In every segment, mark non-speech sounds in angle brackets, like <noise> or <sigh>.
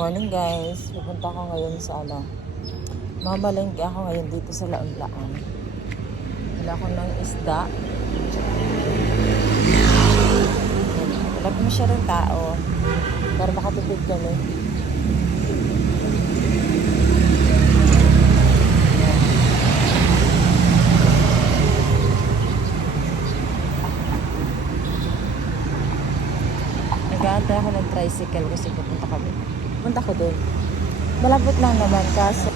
morning guys. Pupunta ako ngayon sa ano. Mamalengke ako ngayon dito sa Laon-Laan. Wala ako ng isda. Wala pa masyadong tao. Para makatipid kami. Nag-aantay ako ng tricycle kasi pupunta kami. Pupunta ko doon. Malapit lang naman kasi.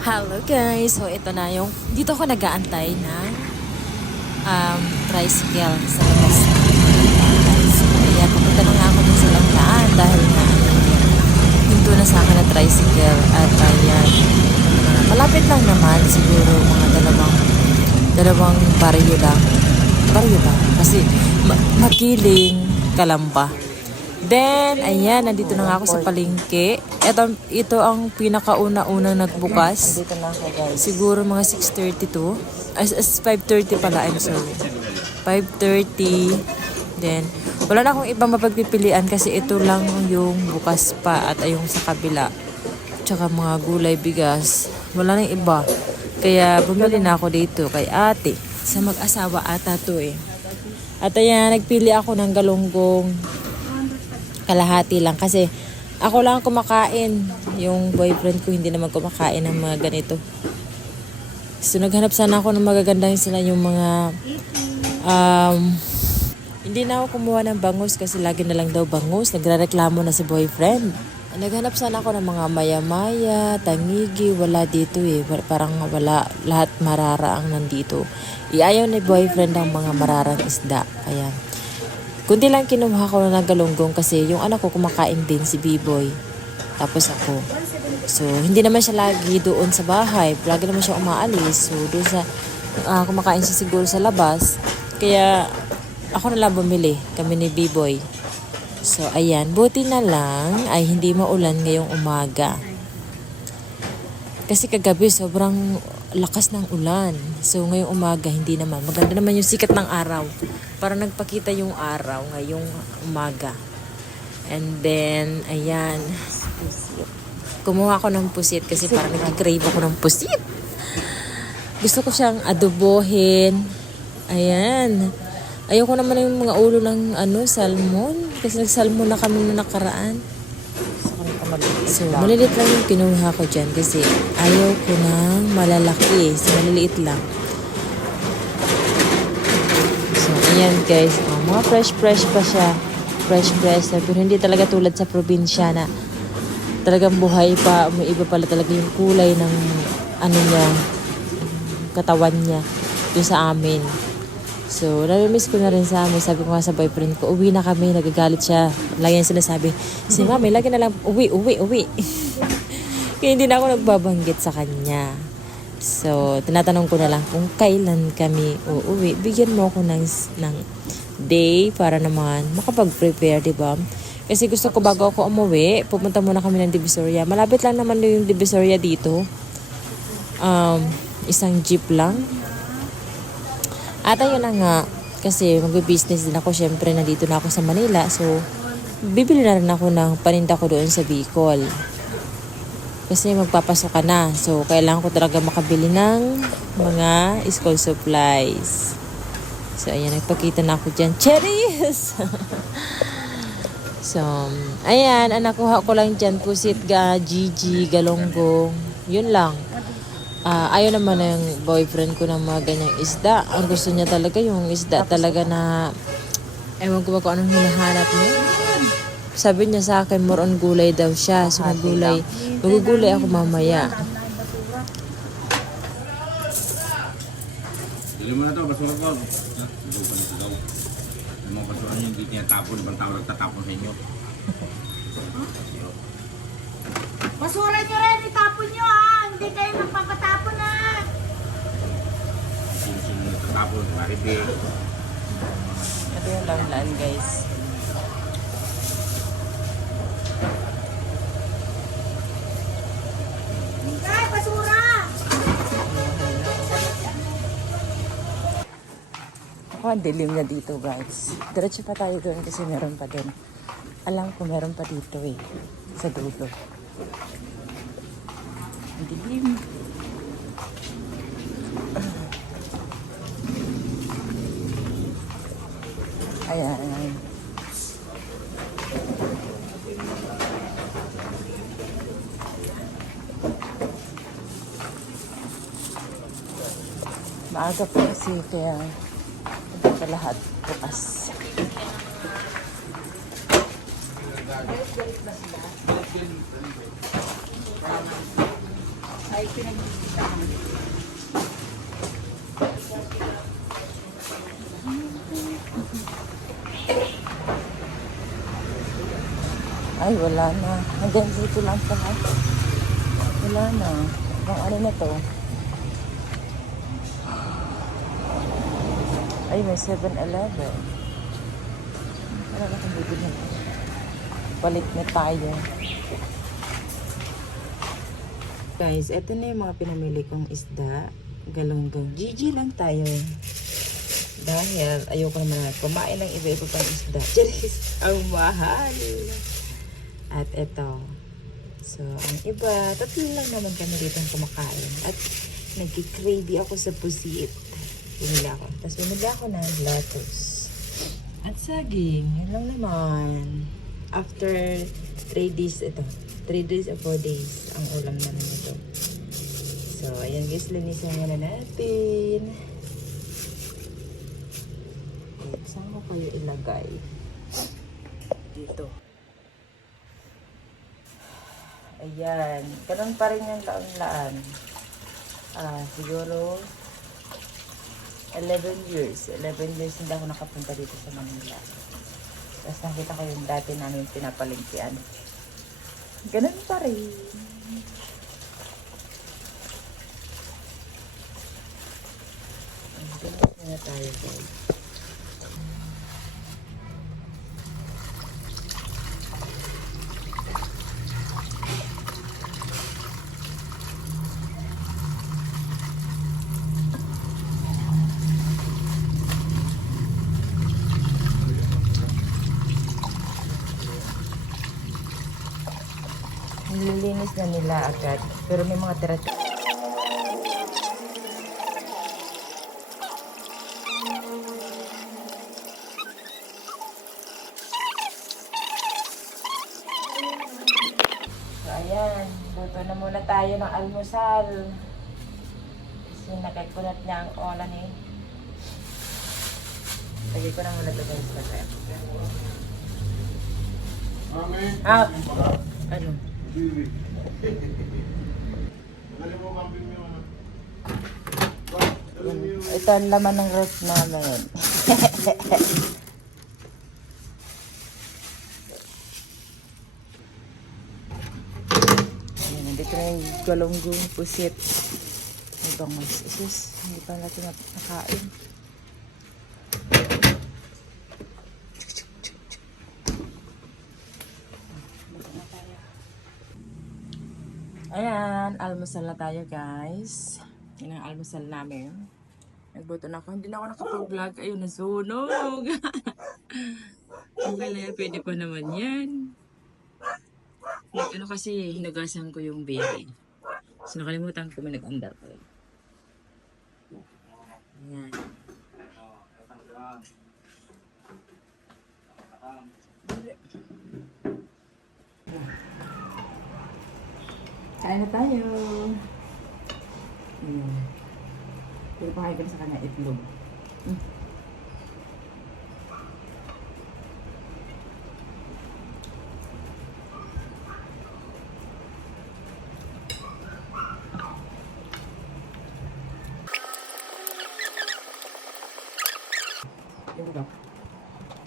Hello guys! So ito na yung, dito ako nag-aantay na um, tricycle sa labas ng. So kaya pupunta na nga ako dun sa langlaan dahil na hinto na sa akin na tricycle at ayan. Malapit lang naman siguro mga dalawang dalawang baryo lang. Baryo ba? Kasi ma- makiling kalamba. Then, ayan, nandito na nga ako sa palengke. Ito, ito ang pinakauna-unang nagbukas. Na. Siguro mga 6.32. As, as 5.30 pala, I'm sorry. 5.30. Then, wala na akong ibang mapagpipilian kasi ito lang yung bukas pa at ayong sa kabila. Tsaka mga gulay, bigas. Wala nang iba. Kaya bumili na ako dito kay ate. Sa mag-asawa ata to eh. At ayan, nagpili ako ng galunggong kalahati lang kasi ako lang ang kumakain. Yung boyfriend ko hindi naman kumakain ng mga ganito. So naghanap sana ako ng magagandang sila yung mga um, hindi na ako kumuha ng bangus kasi lagi na lang daw bangus. Nagrereklamo na si boyfriend. Naghanap sana ako ng mga maya-maya, tangigi, wala dito eh. Parang wala, lahat marara ang nandito. Iayaw ni boyfriend ang mga mararang isda. Kaya, kundi lang kinuha ko na ng galunggong kasi yung anak ko kumakain din si B-boy. Tapos ako. So, hindi naman siya lagi doon sa bahay. Lagi naman siya umaalis. So, doon sa, ah, kumakain siya siguro sa labas. Kaya, ako na lang bumili. Kami ni B-boy. So, ayan. Buti na lang ay hindi maulan ngayong umaga. Kasi kagabi sobrang lakas ng ulan. So, ngayong umaga hindi naman. Maganda naman yung sikat ng araw. Para nagpakita yung araw ngayong umaga. And then, ayan. Kumuha ko ng pusit kasi parang nag-crave ako ng pusit. Gusto ko siyang adobohin. Ayan. Ayoko naman yung mga ulo ng ano, salmon. Kasi nag-salmon na kami na nakaraan. So, malilit lang yung kinuha ko dyan kasi ayaw ko ng malalaki. So, maliliit lang. So, ayan guys. Oh, mga fresh-fresh pa siya. Fresh-fresh. Pero hindi talaga tulad sa probinsya na talagang buhay pa. May iba pala talaga yung kulay ng ano niya, katawan niya doon sa amin. So, nami-miss ko na rin sa amin. Sabi ko nga sa boyfriend ko, uwi na kami. Nagagalit siya. Lagi niya sinasabi, si mami, lagi na lang, uwi, uwi, uwi. <laughs> Kaya hindi na ako nagbabanggit sa kanya. So, tinatanong ko na lang kung kailan kami uuwi. Bigyan mo ako ng, ng day para naman makapag-prepare, di ba? Kasi gusto ko bago ako umuwi, pupunta muna kami ng Divisoria. Malapit lang naman yung Divisoria dito. Um, isang jeep lang. At ayun na nga, kasi mag-business din ako, syempre nandito na ako sa Manila. So, bibili na rin ako ng paninda ko doon sa Bicol. Kasi magpapasok ka na. So, kailangan ko talaga makabili ng mga school supplies. So, ayan, nagpakita na ako dyan. Cherries! <laughs> so, ayan, ang nakuha ko lang dyan, pusit ga, Gigi, galonggong. Yun lang. Ah, ayaw naman ng boyfriend ko ng mga ganyang isda. Ang gusto niya talaga yung isda talaga na ewan ko ba kung anong hinahanap niya. Sabi niya sa akin, more on gulay daw siya. So, gulay. Magugulay ako mamaya. Bili mo na to, basura ko. Ha? Sigaw pa na sigaw. Yung mga basura nyo, hindi tinatapon. Ibang tao nagtatapon sa inyo. Basura nyo rin, itapon nyo ah! Hindi kayo magpapatapon! Sino-sino nagtatapon. Maribig. Ito yung lanlan, guys. Ay, basura! Ako, ang dilim na dito, guys. Diretso pa tayo doon kasi meron pa doon. Alam ko meron pa dito eh. sa dulo. Ang dilim. Ayan, ayan. Maaga po kasi kaya pa lahat bukas. Ay, pinag-iisip Ay, wala na. Hanggang dito lang pa. Wala na. Ang ano na to? Ay, may 7-Eleven. Ano na kung bibili? Palit na tayo. Guys, eto na yung mga pinamili kong isda. Galunggong. GG lang tayo. Dahil ayoko naman na kumain ng iba-iba pang isda. <laughs> Charis, ang mahal. At eto. So, ang iba, tatlo lang naman kami dito kumakain. At nagki-cravey ako sa pusit. Bumili ako. Tapos bumili ako ng lettuce. At saging. Yun lang naman. After 3 days, ito. 3 days or 4 days ang ulam namin ito. So, ayan guys, linisan muna natin. Wait, saan ko kayo ilagay? Dito. Ayan. Ganun pa rin yung taon-laan. Ah, siguro 11 years. 11 years hindi ako nakapunta dito sa Manila. Tapos nakita ko yung dati namin pinapalingkian. Ganun pa rin. Ganun na tayo guys. Nililinis na nila agad. Pero may mga tira ayan. Luto na muna tayo ng almusal. Kasi nakikulat niya ang olan eh. Lagay ko na muna ito guys sa rep. Ah, ano? Ito ang laman ng ref namin. <laughs> Ayan, nandito na yung galunggong pusit. May bangos. Isus, hindi pa natin nat- nakain. Ayan, almusal na tayo guys. Yan ang almusal namin. Nagbuto na ako. Hindi na ako nakapag-vlog. Ayun, nasunog. <laughs> okay na yan. Pwede pa naman yan. Ano kasi, hinugasan ko yung baby. So, nakalimutan ko may nag-andar ko. Tayo. Hmm. Pero pakain ko na sa kanya itlog. Hmm. Yung daw.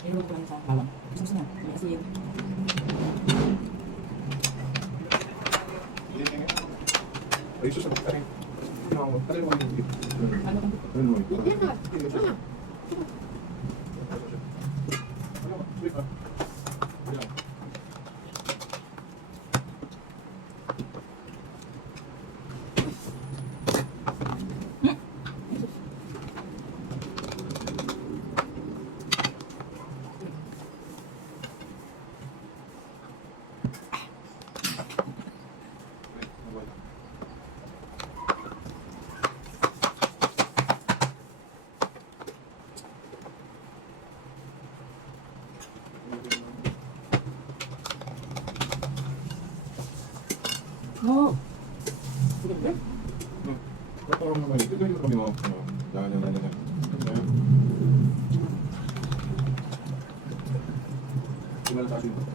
Yung lang sa bawang. Gusto niya. Asin. Ay, susunod ka rin. Ano, ano mga hindi? Ano Ano. Ano, ah. Wait lang. No. Natorong naman. Ito ganyan kami mo. Jangan, jangan, jangan. Jangan. Gimana sa asin?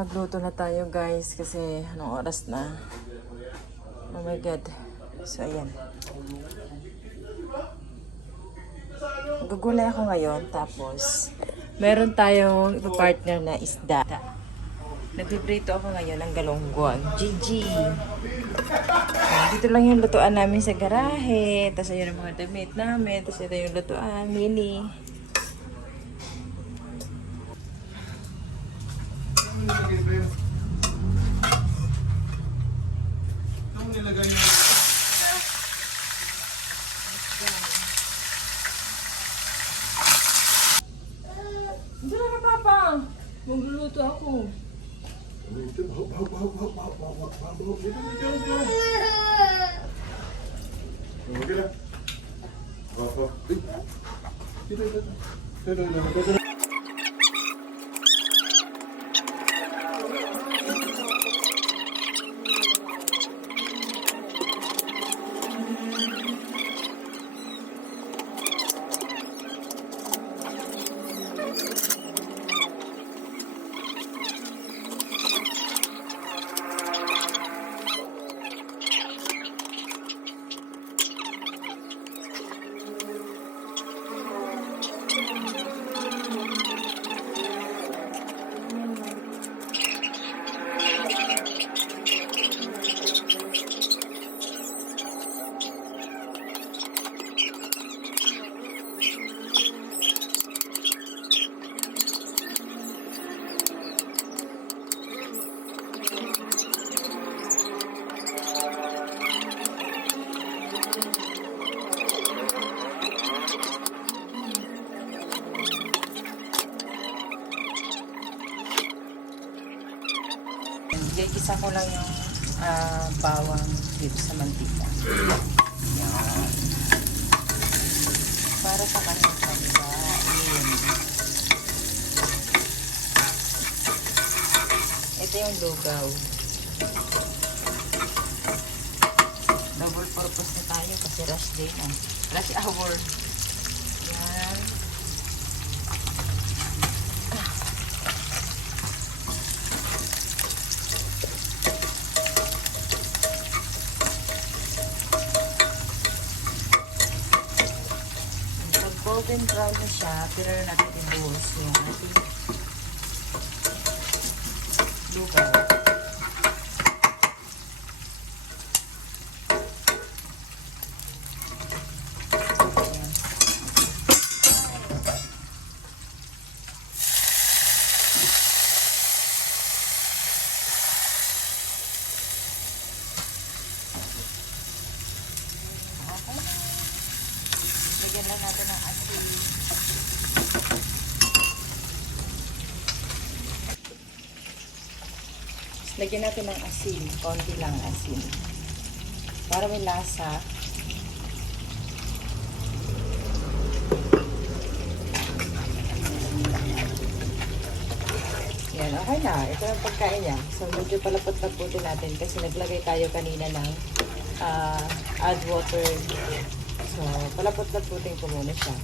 Magluto na tayo guys kasi anong oras na? Oh my god. So ayan. Gugulay ako ngayon tapos meron tayong ipapartner na isda. Nagpiprito ako ngayon ng galonggong. GG! Dito lang yung lutuan namin sa garahe. Tapos ayun ang mga damit namin. Tapos ito yung lutuan. Mini. nilagay niyo? Diyan na papa! Magluluto ako. Okay lang. Opo. Dito, dito. Dito, dito. Gigisa ko lang yung ah, bawang dito sa mantika. Yan. Para sa kanyang pagkain. Ito yung lugaw. Double purpose na tayo kasi rush day na. Rush hour. Yan. Pag na siya, pero na yung ating lugaw. Ayan. Okay. Lagyan lang natin ng asin. Tapos Lagyan natin ng asin. Konti lang asin. Para may lasa. Yan, okay na. Ito ang pagkain niya. So, medyo palapot-laputin natin kasi naglagay tayo kanina ng ah, add water. So, palapot-laputin ko muna siya.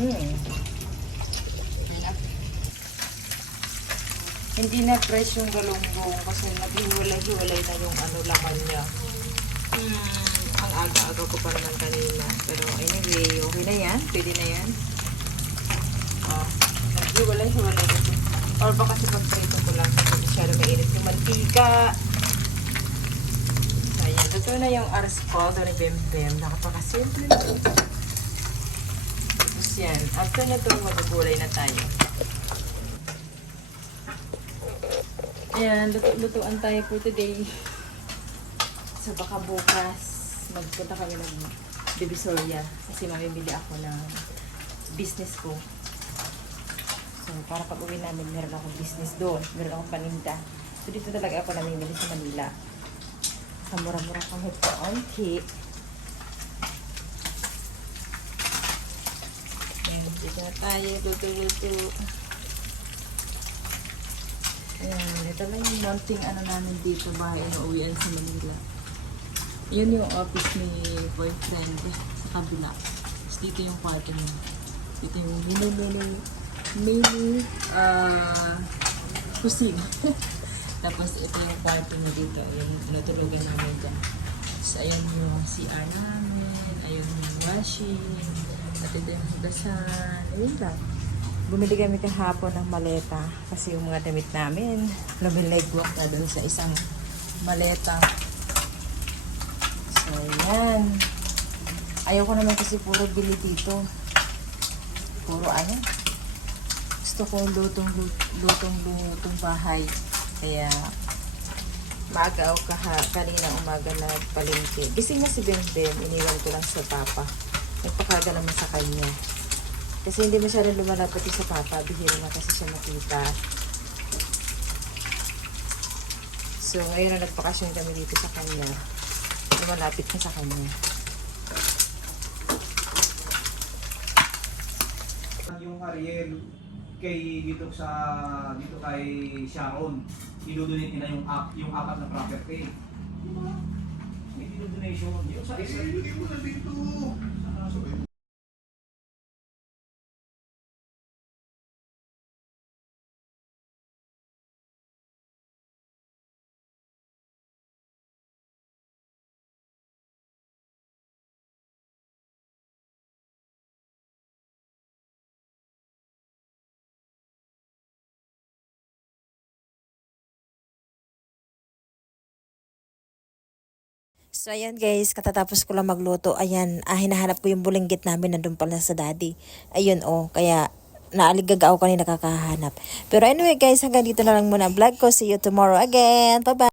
Hmm. Hindi na fresh yung galunggong kasi naghiwalay-hiwalay na yung ano laman niya. Hmm, ang aga-aga ko pa naman kanina. Pero anyway, okay na yan. Pwede na yan. Oh, naghiwalay-hiwalay na. Or baka kasi pag-prito ko lang kasi masyado mainit yung mantika. Ayan, ito na yung arspaldo ni Bem Bem. Nakapakasimple na. Tapos yan. After na ito, magugulay na tayo. Ayan, luto lutuan tayo for today. So baka bukas, magpunta kami ng Divisoria. Kasi mamimili ako ng business ko. So, para pag uwi namin, meron akong business doon. Meron akong paninda. So, dito talaga ako namimili sa Manila. Sa mura-mura kahit kaunti. Ayan, dito na tayo. Luto-luto. Ayan, ito lang yung mounting ano namin dito. Bahay na uwian sa Manila. Yun yung office ni boyfriend sa kabila. Tapos dito yung kwarto niya. Dito yung mini mini mini ah kusina. <laughs> Tapos ito yung niya dito. Yung natulugan namin dyan. Tapos ayan yung CR namin. Ayun yung washing. At ito yung hugasan. Ayun lang. Bumili kami kahapon ng maleta kasi yung mga damit namin lumilegwak na doon sa isang maleta. So, yan. Ayoko naman kasi puro bili dito. Puro ano. Gusto ko lutong, lutong, lutong bahay. Kaya, maaga ako kaha, kanina umaga na palengke. Gising na si Bembem, iniwan ko lang sa papa. Nagpakaga naman sa kanya. Kasi hindi masyadong lumalapit sa papa. Bihira na kasi siya makita. So, ngayon na nagpakasyon kami dito sa kanya. Lumalapit na sa kanya. yung Ariel kay dito sa dito kay Sharon idodonate nila yung app yung apat na property di ba may dinodonation yung sa isa Hindi mo na dito. So, ayan guys, katatapos ko lang magluto. Ayan, ah, hinahanap ko yung bulinggit namin nandun pala sa daddy. Ayun, oh, kaya naaligag ako kanina kakahanap. Pero anyway guys, hanggang dito na lang muna vlog ko. See you tomorrow again. Bye-bye!